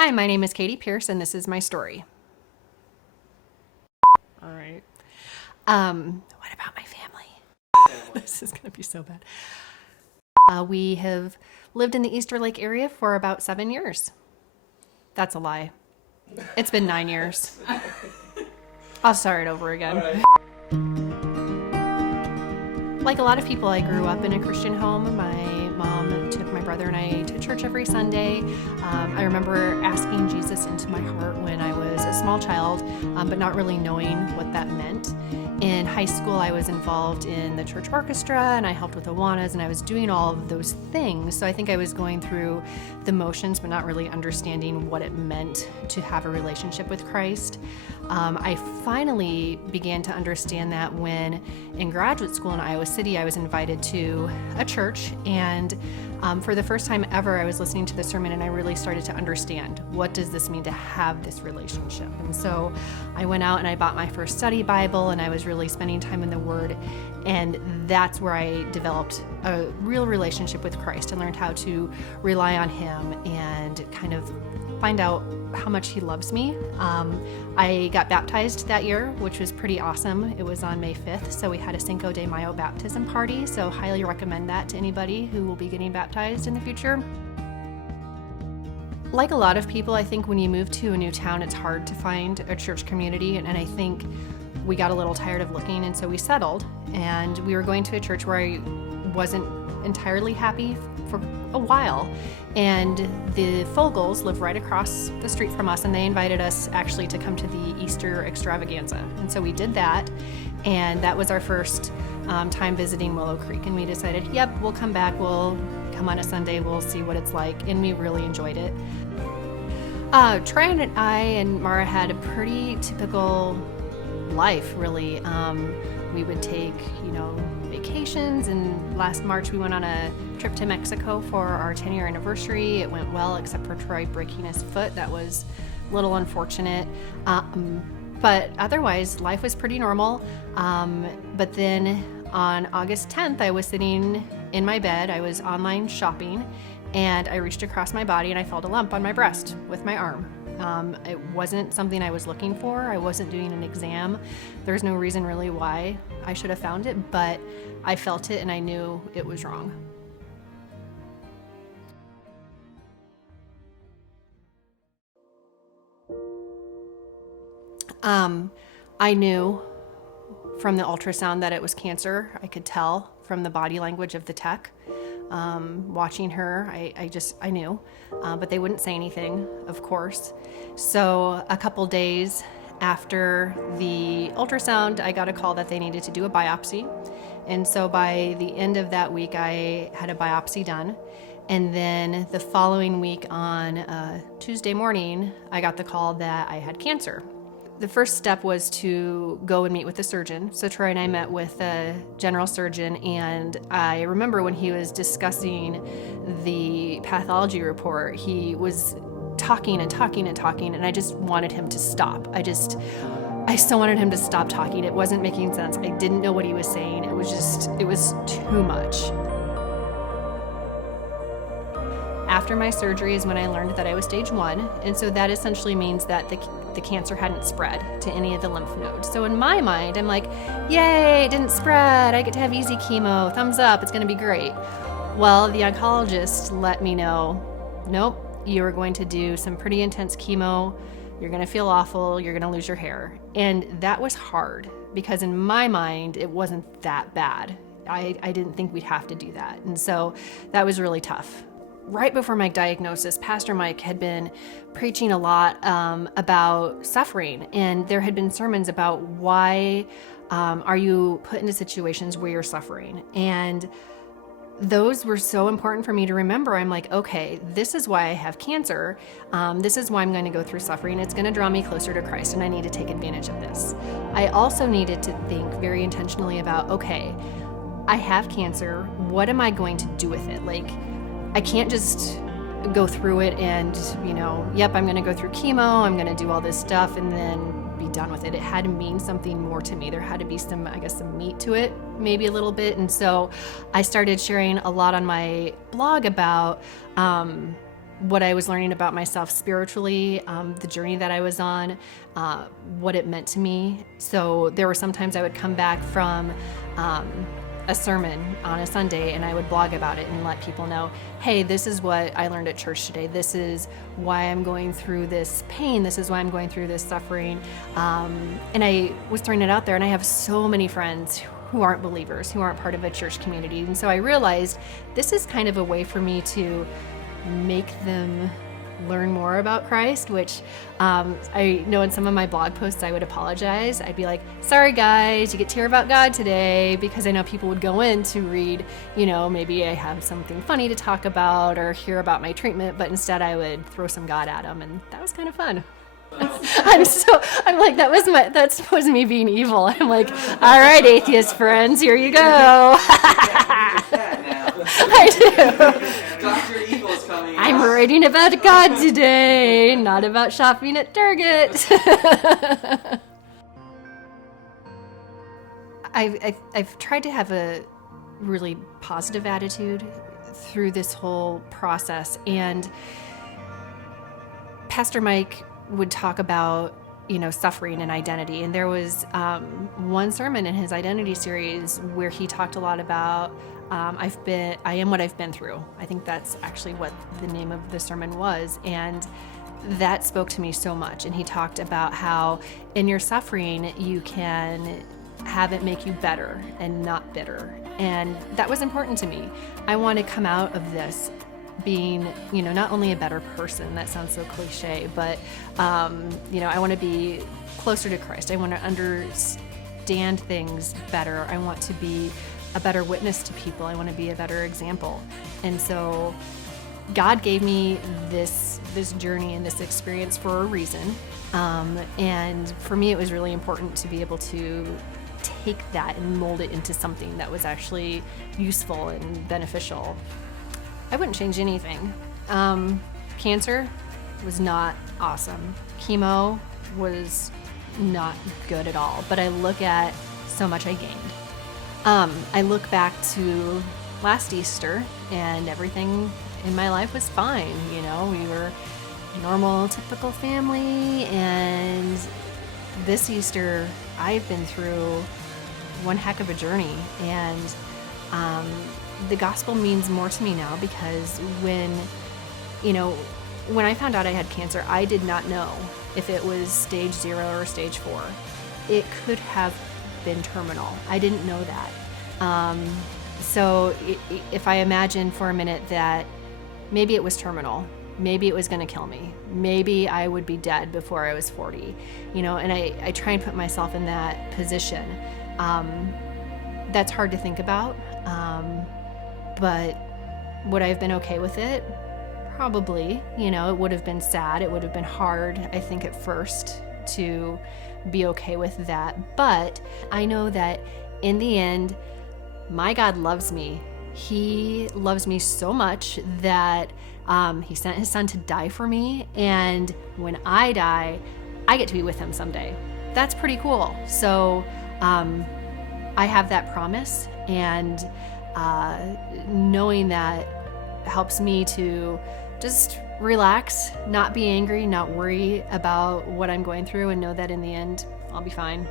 Hi, my name is Katie Pearce, and this is my story. All right. What about my family? This is going to be so bad. We have lived in the Easter Lake area for about 7 years. That's a lie. It's been 9 years. I'll start it over again. Like a lot of people, I grew up in a Christian home. My mom took my brother and I to church every Sunday. I remember asking Jesus into my heart when I was a small child, but not really knowing what that meant. In high school, I was involved in the church orchestra and I helped with Awanas and I was doing all of those things. So I think I was going through the motions, but not really understanding what it meant to have a relationship with Christ. I finally began to understand that when in graduate school in Iowa City, I was invited to a church, and for the first time ever, I was listening to the sermon and I really started to understand, what does this mean to have this relationship? And so I went out and I bought my first study Bible and I was really spending time in the Word, and that's where I developed a real relationship with Christ and learned how to rely on Him and kind of find out how much He loves me. I got baptized that year, which was pretty awesome. It was on May 5th, so we had a Cinco de Mayo baptism party, so highly recommend that to anybody who will be getting baptized in the future. Like a lot of people, I think when you move to a new town, it's hard to find a church community, and I think we got a little tired of looking, and so we settled, and we were going to a church where I wasn't entirely happy for a while, and the Fogels live right across the street from us, and they invited us actually to come to the Easter extravaganza, and so we did that, and that was our first time visiting Willow Creek, and we decided, yep, we'll come back, we'll come on a Sunday, we'll see what it's like, and we really enjoyed it. Trey and I and Mara had a pretty typical life, really. We would take, vacations, and last March we went on a trip to Mexico for our 10-year anniversary. It went well, except for Troy breaking his foot. That was a little unfortunate. But otherwise, life was pretty normal. But then on August 10th, I was sitting in my bed. I was online shopping, and I reached across my body and I felt a lump on my breast with my arm. It wasn't something I was looking for. I wasn't doing an exam. There's no reason really why I should have found it, but I felt it and I knew it was wrong. I knew from the ultrasound that it was cancer. I could tell from the body language of the tech. Watching her, I knew, but they wouldn't say anything, of course. So a couple days after the ultrasound, I got a call that they needed to do a biopsy. And so by the end of that week, I had a biopsy done. And then the following week on Tuesday morning, I got the call that I had cancer. The first step was to go and meet with the surgeon. So Troy and I met with a general surgeon, and I remember when he was discussing the pathology report, he was talking and talking and talking, and I just wanted him to stop. I so wanted him to stop talking. It wasn't making sense. I didn't know what he was saying. It was too much. After my surgery is when I learned that I was stage 1, and so that essentially means that the cancer hadn't spread to any of the lymph nodes. So in my mind, I'm like, yay, it didn't spread. I get to have easy chemo. Thumbs up. It's going to be great. Well, the oncologist let me know, nope, you are going to do some pretty intense chemo. You're going to feel awful. You're going to lose your hair. And that was hard because in my mind, it wasn't that bad. I didn't think we'd have to do that. And so that was really tough. Right before my diagnosis, Pastor Mike had been preaching a lot about suffering, and there had been sermons about why are you put into situations where you're suffering. And those were so important for me to remember. I'm like, okay, this is why I have cancer. This is why I'm going to go through suffering. It's going to draw me closer to Christ, and I need to take advantage of this. I also needed to think very intentionally about, okay, I have cancer. What am I going to do with it? I can't just go through it and, yep, I'm going to go through chemo, I'm going to do all this stuff and then be done with it. It had to mean something more to me. There had to be some meat to it, maybe a little bit. And so I started sharing a lot on my blog about what I was learning about myself spiritually, the journey that I was on, what it meant to me. So there were some times I would come back from a sermon on a Sunday and I would blog about it and let people know, hey, this is what I learned at church today. This is why I'm going through this pain. This is why I'm going through this suffering. And I was throwing it out there, and I have so many friends who aren't believers, who aren't part of a church community. And so I realized this is kind of a way for me to make them learn more about Christ, which I know in some of my blog posts I would apologize. I'd be like, sorry guys, you get to hear about God today, because I know people would go in to read, maybe I have something funny to talk about or hear about my treatment, but instead I would throw some God at them, and that was kind of fun. I'm like, that was me being evil. I'm like, all right, atheist friends, here you go. I do. Dr. Evil's coming out. I'm writing about God today, not about shopping at Target. I've tried to have a really positive attitude through this whole process, and Pastor Mike would talk about suffering and identity, and there was one sermon in his identity series where he talked a lot about I am what I've been through. I think that's actually what the name of the sermon was, and that spoke to me so much. And he talked about how in your suffering you can have it make you better and not bitter, and that was important to me. I want to come out of this being, not only a better person, that sounds so cliche, but, I want to be closer to Christ. I want to understand things better. I want to be a better witness to people. I want to be a better example. And so God gave me this journey and this experience for a reason. And for me, it was really important to be able to take that and mold it into something that was actually useful and beneficial. I wouldn't change anything. Cancer was not awesome. Chemo was not good at all. But I look at so much I gained. I look back to last Easter, and everything in my life was fine. We were a normal, typical family. And this Easter, I've been through one heck of a journey. And the gospel means more to me now, because when I found out I had cancer, I did not know if it was stage 0 or stage 4. It could have been terminal. I didn't know that. So if I imagine for a minute that maybe it was terminal, maybe it was going to kill me, maybe I would be dead before I was 40, and I try and put myself in that position. That's hard to think about. But would I have been okay with it? Probably. It would have been sad. It would have been hard, I think, at first to be okay with that. But I know that in the end, my God loves me. He loves me so much that he sent his son to die for me. And when I die, I get to be with him someday. That's pretty cool. So I have that promise, and knowing that helps me to just relax, not be angry, not worry about what I'm going through, and know that in the end, I'll be fine.